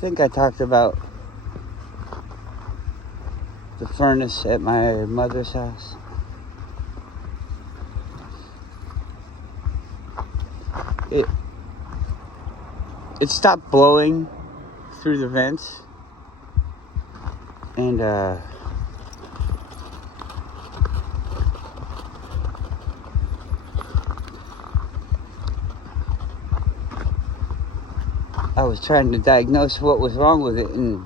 think I talked about the furnace at my mother's house. It stopped blowing through the vents, and I was trying to diagnose what was wrong with it, and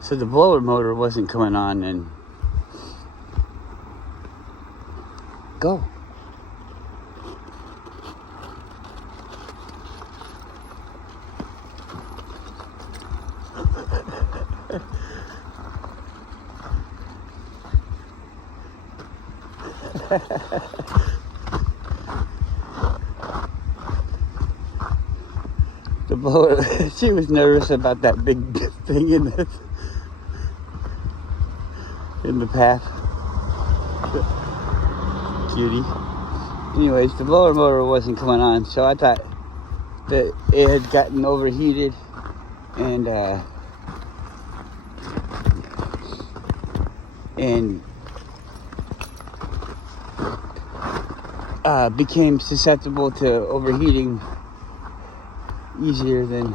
so the blower motor wasn't coming on, and go. The blower, she was nervous about that big thing in the path. Cutie. Anyways, the blower motor wasn't coming on, so I thought that it had gotten overheated and became susceptible to overheating easier than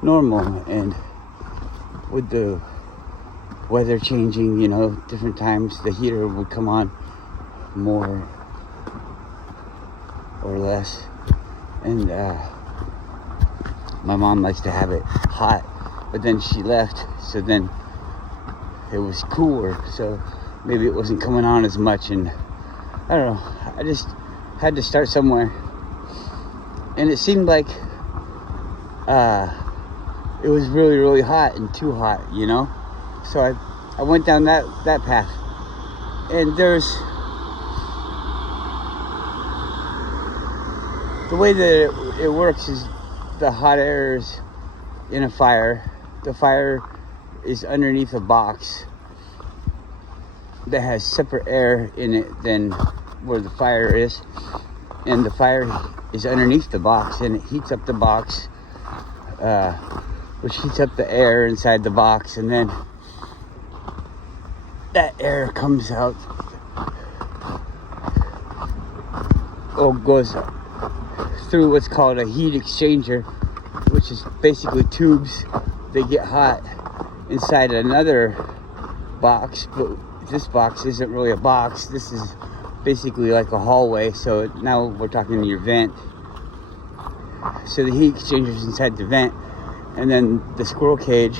normal. And with the weather changing, different times, the heater would come on more or less. And my mom likes to have it hot, but then she left, so then it was cooler, so maybe it wasn't coming on as much. And I don't know, I just had to start somewhere, and it seemed like it was really, really hot and too hot, so I went down that path. And there's the way that it works is the hot air is in a fire. The fire is underneath a box that has separate air in it than where the fire is, and the fire is underneath the box, and it heats up the box, which heats up the air inside the box, and then that air comes out, or goes through what's called a heat exchanger, which is basically tubes. They get hot inside another box, but this box isn't really a box. This is basically like a hallway, so now we're talking to your vent. So the heat exchanger is inside the vent, and then the squirrel cage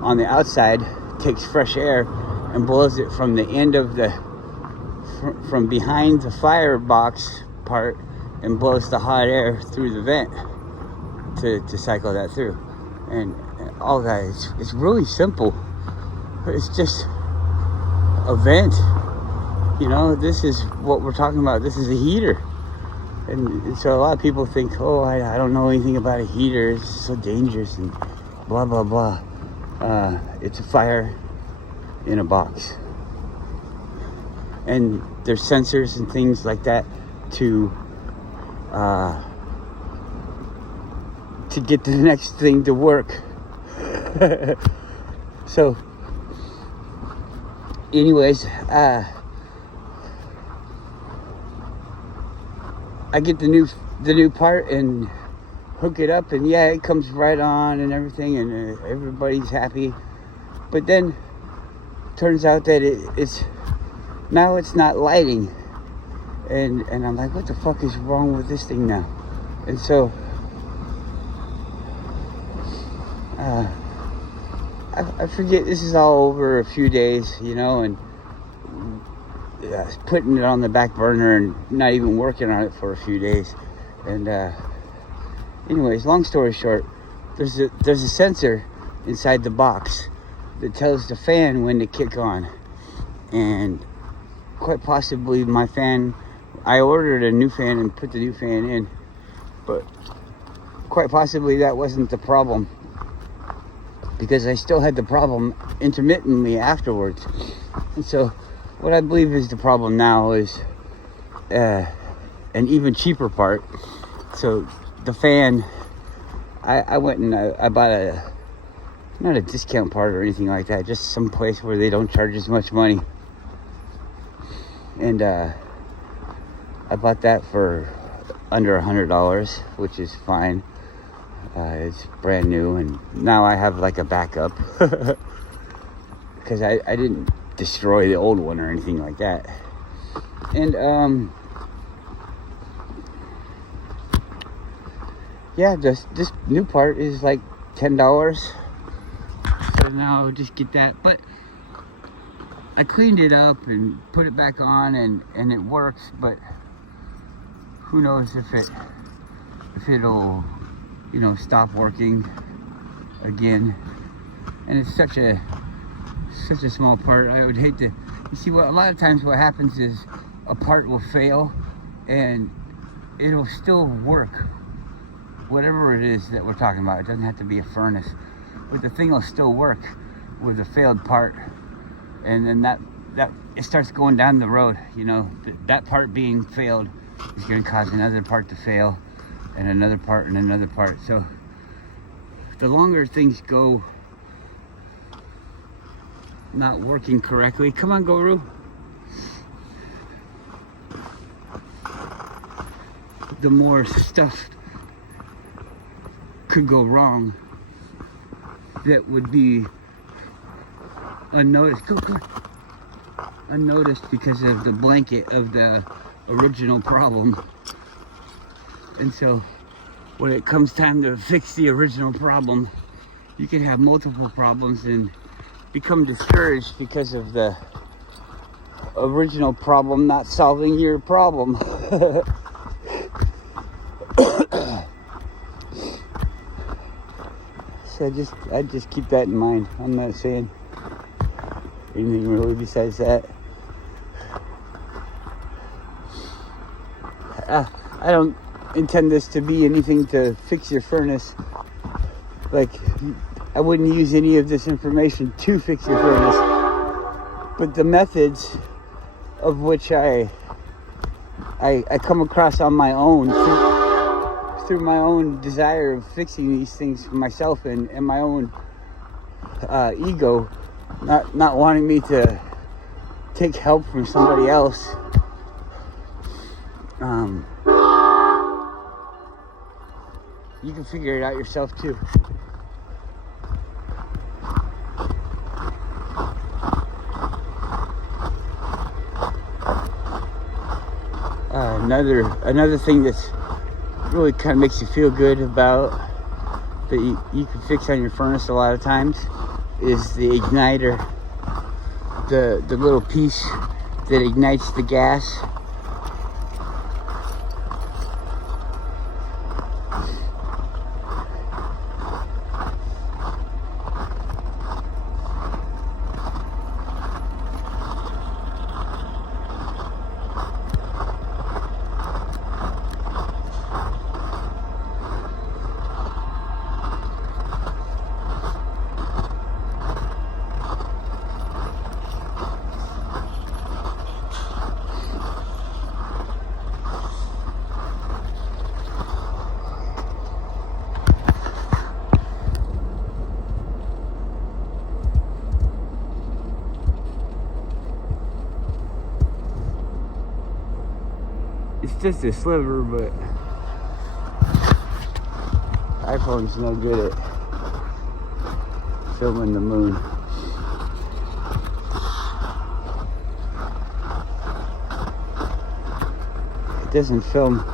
on the outside takes fresh air and blows it from the end of from behind the firebox part, and blows the hot air through the vent to cycle that through. And all that, it's really simple. It's just a vent. This is what we're talking about. This is a heater. And so a lot of people think, oh, I don't know anything about a heater. It's so dangerous and blah, blah, blah. It's a fire in a box. And there's sensors and things like that to get the next thing to work. So anyways, I get the new part and hook it up, and yeah, it comes right on and everything, and everybody's happy. But then turns out that it's not lighting, and I'm like, what the fuck is wrong with this thing now? And so I forget, this is all over a few days, and putting it on the back burner and not even working on it for a few days. And anyways, long story short, there's a sensor inside the box that tells the fan when to kick on. And quite possibly my fan, I ordered a new fan and put the new fan in, but quite possibly that wasn't the problem, because I still had the problem intermittently afterwards. And so what I believe is the problem now is an even cheaper part. So the fan, I went and I bought not a discount part or anything like that, just some place where they don't charge as much money. And I bought that for under $100, which is fine. It's brand new, and now I have like a backup because I didn't destroy the old one or anything like that. And yeah, this new part is like $10. So now I'll just get that. But I cleaned it up and put it back on, and it works. But who knows if it'll, you know, stop working again. And it's such a small part. I would hate to, you see, what a lot of times what happens is a part will fail and it'll still work, whatever it is that we're talking about. It doesn't have to be a furnace, but the thing will still work with a failed part. And then that it starts going down the road, you know. That part being failed is going to cause another part to fail, and another part, and another part. So the longer things go not working correctly, come on, Guru, the more stuff could go wrong that would be unnoticed. Go. Unnoticed because of the blanket of the original problem. And so when it comes time to fix the original problem, you can have multiple problems and become discouraged because of the original problem not solving your problem. So I just keep that in mind. I'm not saying anything really besides that. I don't intend this to be anything to fix your furnace. Like, I wouldn't use any of this information to fix your furnace. But the methods of which I come across on my own through my own desire of fixing these things for myself and my own ego, not wanting me to take help from somebody else. You can figure it out yourself too. Another thing that's really kind of makes you feel good about that you can fix on your furnace a lot of times is the igniter, the little piece that ignites the gas. It's just a sliver, but iPhone's no good at filming the moon. It doesn't film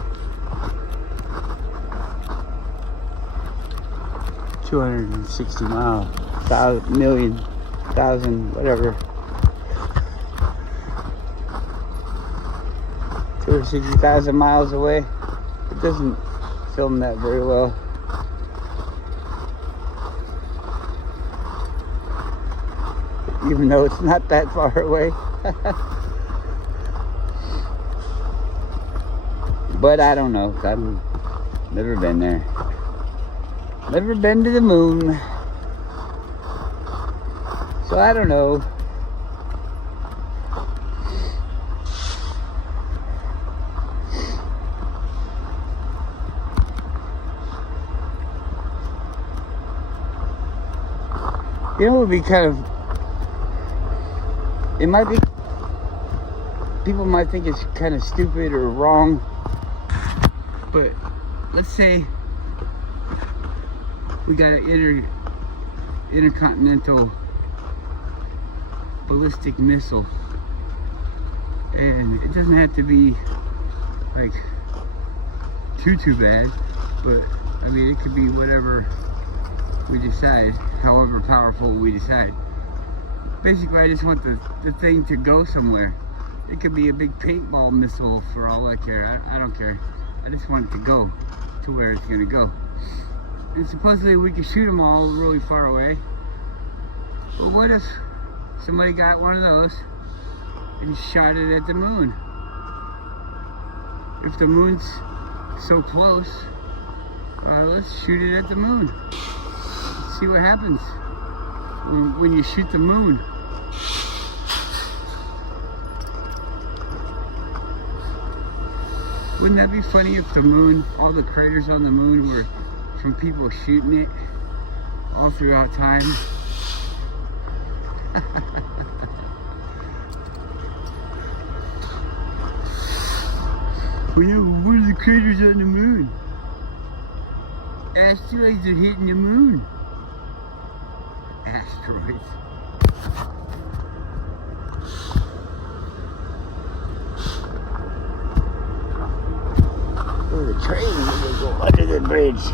260 miles, 1,000, whatever. 260,000 miles away. It doesn't film that very well. Even though it's not that far away. But I don't know. I've never been there. Never been to the moon. So I don't know. You know, it would be kind of, it might be, people might think it's kind of stupid or wrong, but let's say we got an intercontinental ballistic missile, and it doesn't have to be like too bad, but I mean, it could be whatever we decide, however powerful we decide. Basically, I just want the thing to go somewhere. It could be a big paintball missile for all I care. I don't care. I just want it to go to where it's gonna go. And supposedly we can shoot them all really far away. But what if somebody got one of those and shot it at the moon? If the moon's so close, let's shoot it at the moon. Let's see what happens when you shoot the moon. Wouldn't that be funny if the moon, all the craters on the moon were from people shooting it all throughout time? Well, yeah, what are the craters on the moon? Asteroids are hitting the moon. Asteroids. Oh, the train is going to go under the bridge.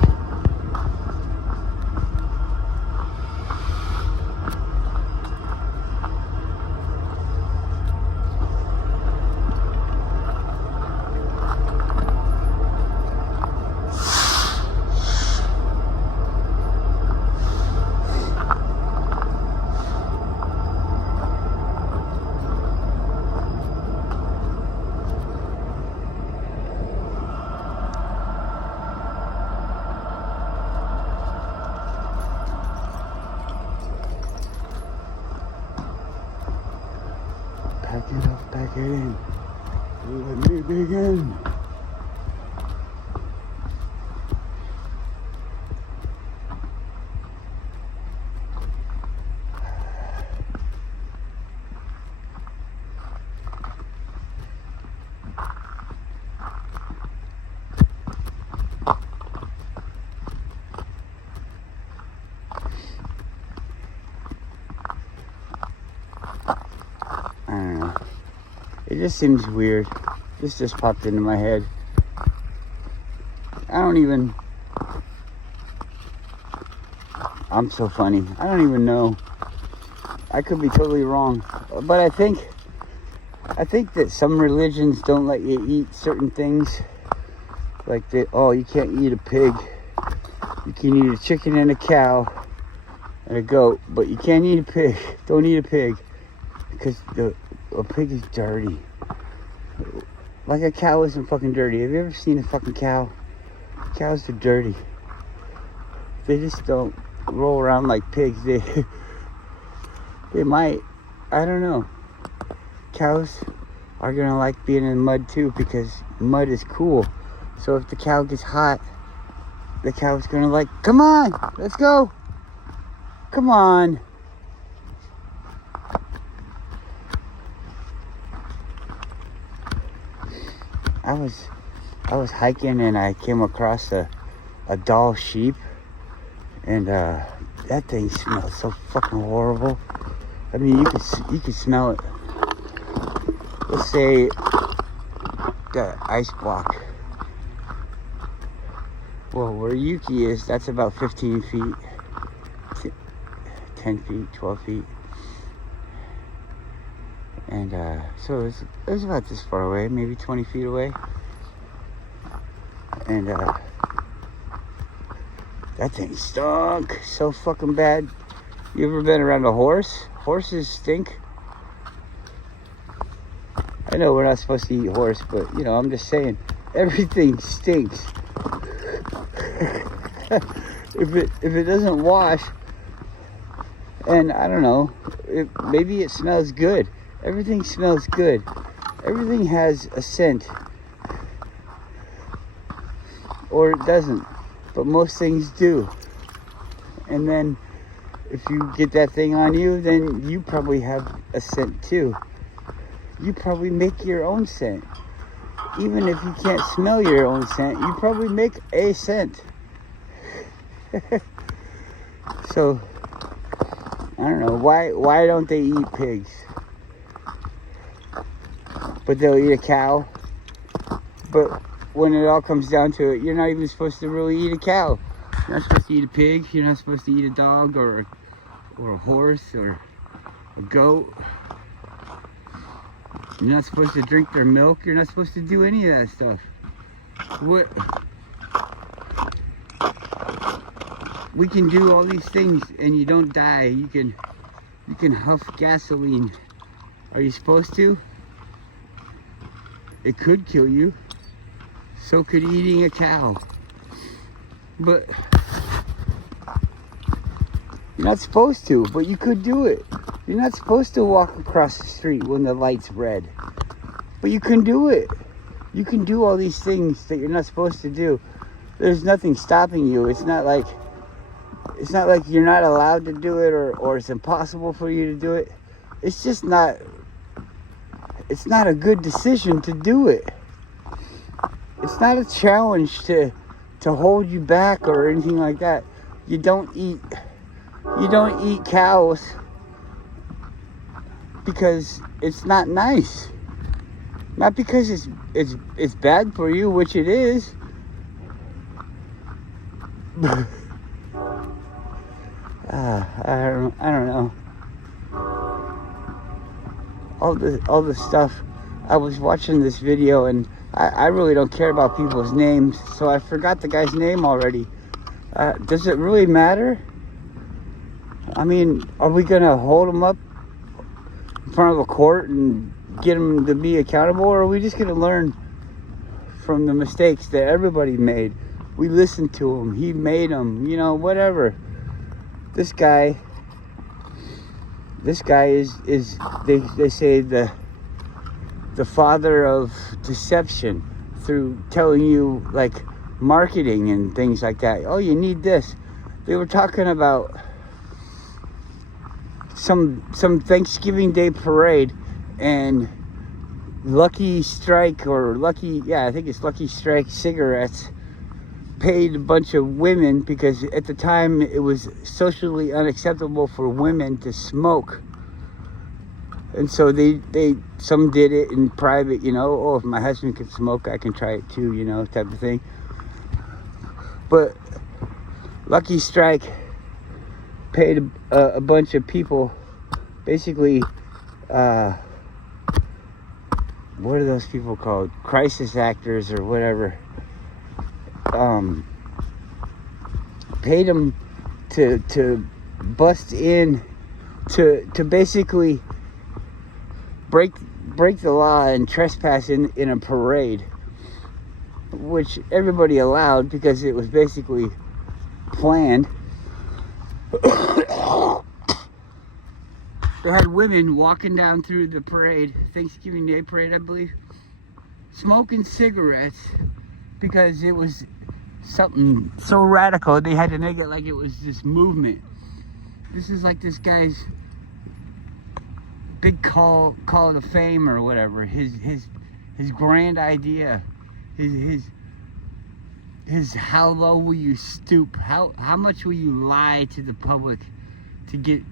Pack it up, pack it in. Let me begin. I don't know. It just seems weird. This just popped into my head. I'm so funny. I don't even know. I could be totally wrong. But I think that some religions don't let you eat certain things. Like you can't eat a pig. You can eat a chicken and a cow and a goat, but you can't eat a pig. Don't eat a pig. Because a pig is dirty. Like a cow isn't fucking dirty. Have you ever seen a fucking cow? Cows are dirty. They just don't roll around like pigs. They might. I don't know. Cows are gonna like being in mud too, because mud is cool. So if the cow gets hot, the cow's gonna like, come on, let's go. Come on. I was hiking and I came across a Dall sheep, and that thing smelled so fucking horrible. I mean, you could smell it. Let's say the ice block. Well, where Yuki is, that's about 15 feet, 10 feet, 12 feet. And so it was about this far away, maybe 20 feet away. And that thing stunk so fucking bad. You ever been around a horse? Horses stink. I know we're not supposed to eat horse, but you know, I'm just saying, everything stinks. if it doesn't wash, and I don't know, maybe it smells good. Everything smells good. Everything has a scent. Or it doesn't. But most things do. And then if you get that thing on you, then you probably have a scent too. You probably make your own scent. Even if you can't smell your own scent, you probably make a scent. So, I don't know, why don't they eat pigs? But they'll eat a cow. But when it all comes down to it, you're not even supposed to really eat a cow. You're not supposed to eat a pig. You're not supposed to eat a dog or a horse or a goat. You're not supposed to drink their milk. You're not supposed to do any of that stuff. What? We can do all these things and you don't die. You can huff gasoline. Are you supposed to? It could kill you. So could eating a cow. But you're not supposed to, but you could do it. You're not supposed to walk across the street when the light's red. But you can do it. You can do all these things that you're not supposed to do. There's nothing stopping you. It's not like you're not allowed to do it or it's impossible for you to do it. It's just not a good decision to do it. It's not a challenge to hold you back or anything like that. You don't eat cows because it's not nice. Not because it's bad for you, which it is. I don't know. All the stuff. I was watching this video and I really don't care about people's names, so I forgot the guy's name already. Does it really matter? I mean, are we gonna hold him up in front of a court and get him to be accountable, or are we just gonna learn from the mistakes that everybody made? We listened to him. He made them. You know, whatever. This guy is they say the father of deception through telling you like marketing and things like that. Oh, you need this. They were talking about some Thanksgiving Day parade, and Lucky Strike I think it's Lucky Strike cigarettes paid a bunch of women, because at the time it was socially unacceptable for women to smoke. And so some did it in private, you know, oh, if my husband can smoke, I can try it too, you know, type of thing. But Lucky Strike paid a bunch of people, basically, what are those people called? Crisis actors or whatever. Paid them to bust in, to basically break the law and trespass in a parade, which everybody allowed because it was basically planned. They had women walking down through the parade, Thanksgiving Day parade, I believe, smoking cigarettes because it was something so radical. They had to make it like it was this movement. This is like this guy's big call to fame or whatever. His grand idea. His how low will you stoop? How much will you lie to the public to get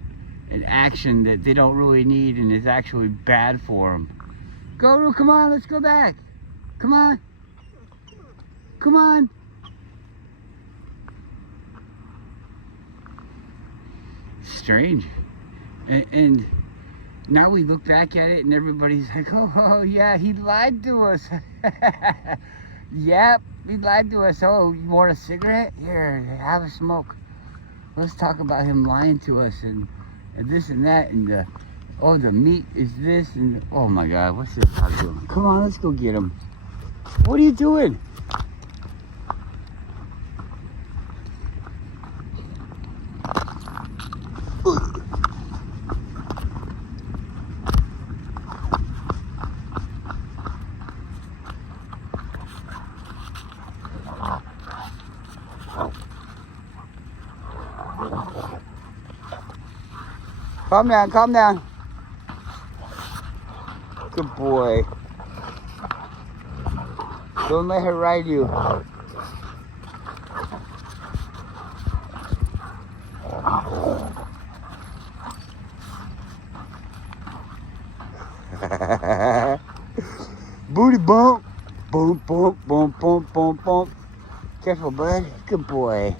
an action that they don't really need and is actually bad for them? Come on, let's go back. Come on. Strange. And now we look back at it and everybody's like, oh yeah, he lied to us. Yep, he lied to us. Oh, you want a cigarette? Here, have a smoke. Let's talk about him lying to us and this and that, and the meat is this, and oh my God, what's this dog doing? Come on, let's go get him. What are you doing? Calm down, calm down. Good boy. Don't let her ride you. Booty bump. Boom, boom, boom, boom, boom, boom. Careful, bud. Good boy.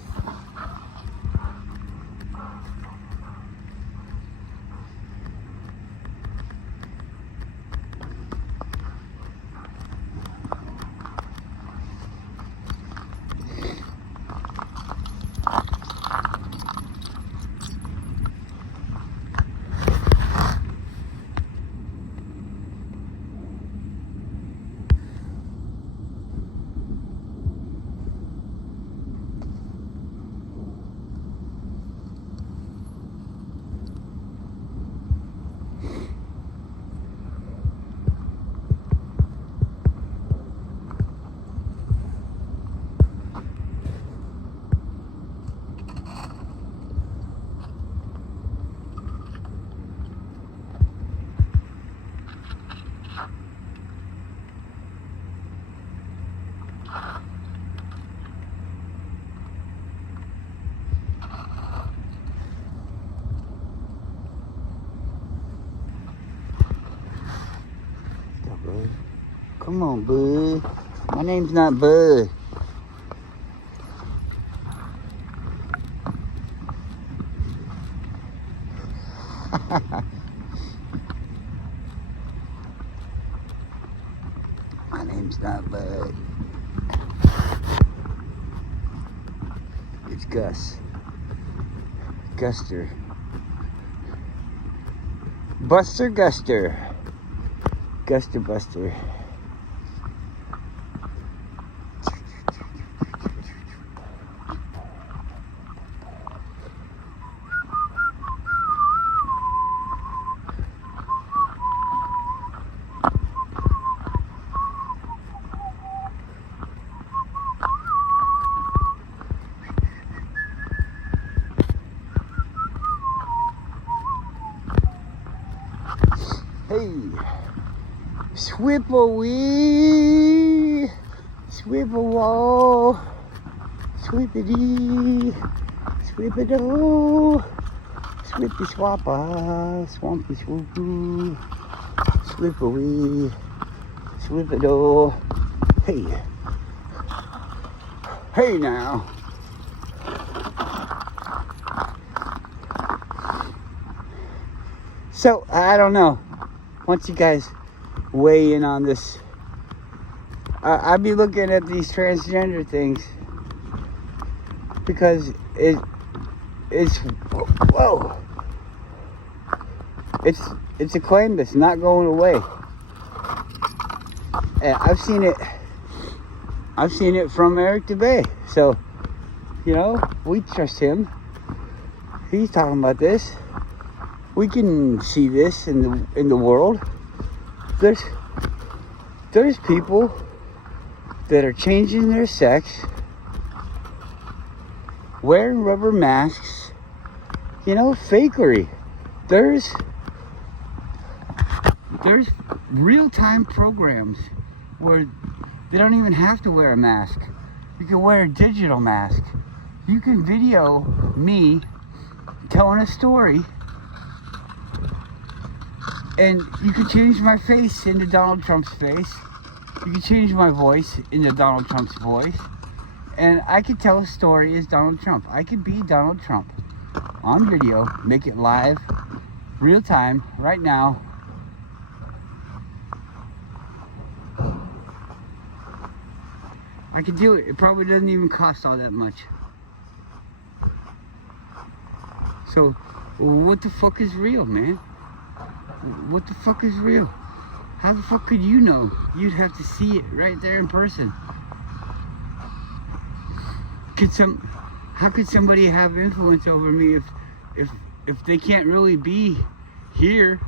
Come on, bud. My name's not Bud. My name's not Bud. It's Gus. Guster. Buster Guster. Guster Buster. Hey, Swipple-wee, Swipple-wall, Swippity, Swippido, Swippy-swappa, Swampy-swoopoo, Swipple-wee, Swippido. Hey, hey now. So, I don't know. Once you guys weigh in on this, I'd be looking at these transgender things because it's whoa, it's a claim that's not going away. And I've seen it from Eric DeBay. So, you know, we trust him. He's talking about this. We can see this in the world. There's people that are changing their sex, wearing rubber masks, you know, fakery. There's real-time programs where they don't even have to wear a mask. You can wear a digital mask. You can video me telling a story, and you can change my face into Donald Trump's face. You can change my voice into Donald Trump's voice. And I could tell a story as Donald Trump. I could be Donald Trump on video, make it live, real time, right now. I could do it. It probably doesn't even cost all that much. So, what the fuck is real, man? What the fuck is real? How the fuck could you know? You'd have to see it right there in person. How could somebody have influence over me if they can't really be here,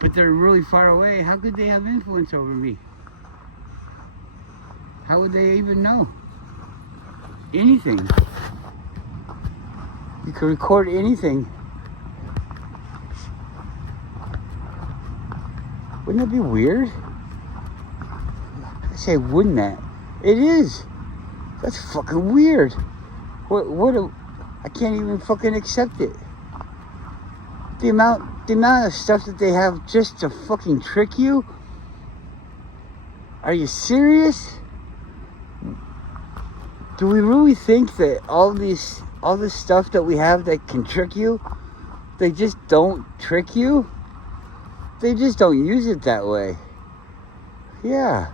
but they're really far away? How could they have influence over me? How would they even know? Anything. You can record anything Wouldn't that be weird? I say, wouldn't that? It is. That's fucking weird. I can't even fucking accept it. The amount of stuff that they have just to fucking trick you. Are you serious? Do we really think that all this stuff that we have that can trick you, they just don't trick you? They just don't use it that way. Yeah.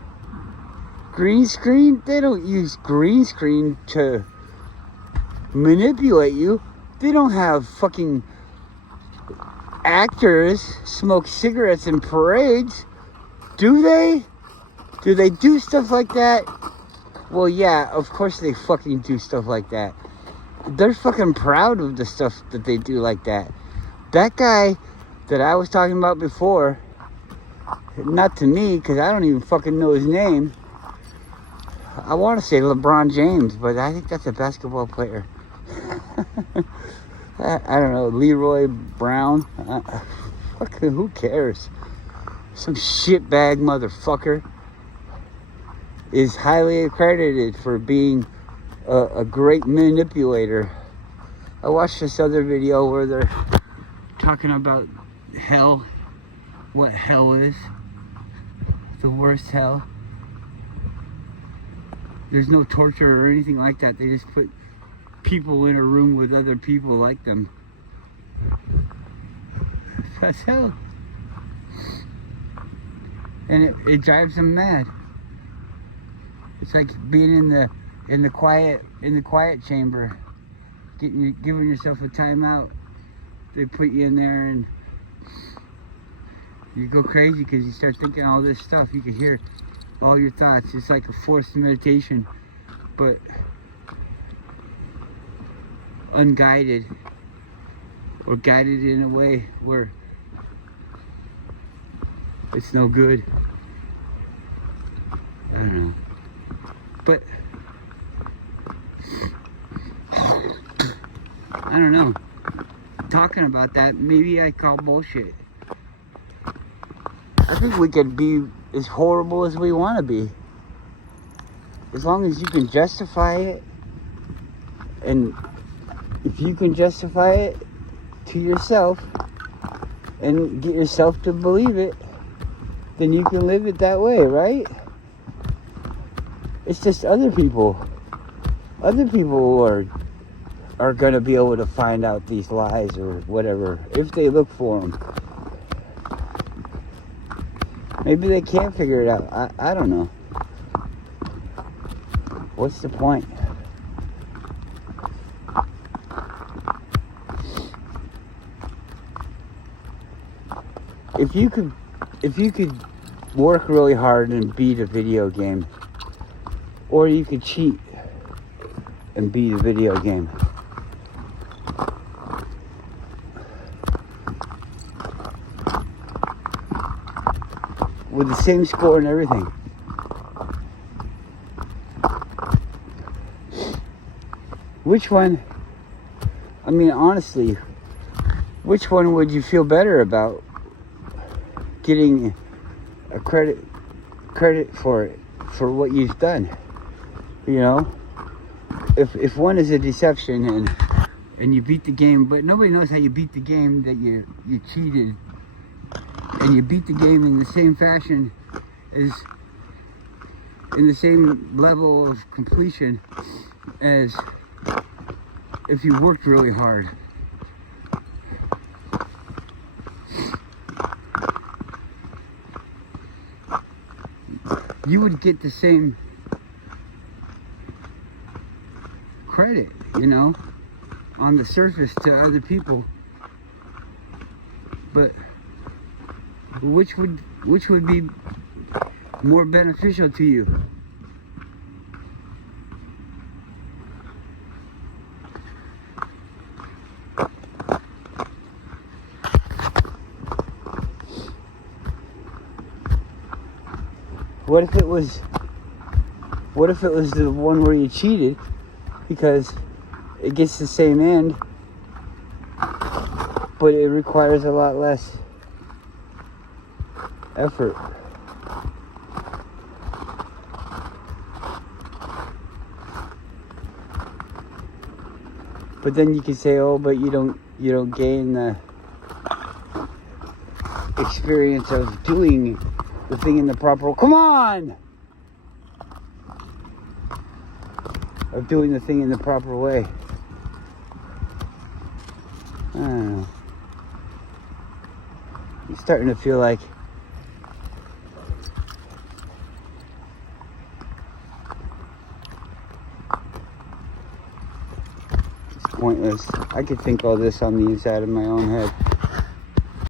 Green screen? They don't use green screen to manipulate you. They don't have fucking actors smoke cigarettes in parades. Do they? Do they do stuff like that? Well, yeah, of course they fucking do stuff like that. They're fucking proud of the stuff that they do like that. That guy that I was talking about before, not to me, because I don't even fucking know his name. I want to say LeBron James, but I think that's a basketball player. I don't know, Leroy Brown. Fucking who cares? Some shitbag motherfucker is highly accredited for being a great manipulator. I watched this other video where they're talking about hell, what hell is, the worst hell. There's no torture or anything like that. They just put people in a room with other people like them. That's hell. And it drives them mad. It's like being in the quiet chamber, giving yourself a timeout. They put you in there and you go crazy because you start thinking all this stuff. You can hear all your thoughts. It's like a forced meditation, but unguided or guided in a way where it's no good. I don't know. But I don't know. Talking about that, maybe I call bullshit. I think we could be as horrible as we want to be. As long as you can justify it. And if you can justify it to yourself and get yourself to believe it, then you can live it that way, right? It's just other people are gonna be able to find out these lies or whatever if they look for them. Maybe they can't figure it out. I don't know. What's the point? If you could work really hard and beat a video game, or you could cheat and beat a video game, with the same score and everything, which one, I mean honestly, which one would you feel better about getting a credit for it, for what you've done? You know, if one is a deception and you beat the game, but nobody knows how you beat the game, that you cheated, and you beat the game in the same fashion, as in the same level of completion as if you worked really hard. You would get the same credit, you know, on the surface to other people. But which would be more beneficial to you? What if it was the one where you cheated, because it gets the same end, but it requires a lot less effort. But then you can say, oh, but you don't gain the experience of doing the thing in the proper way. Come on! Of doing the thing in the proper way. I don't know. I'm starting to feel like it's pointless. I could think all this on the inside of my own head.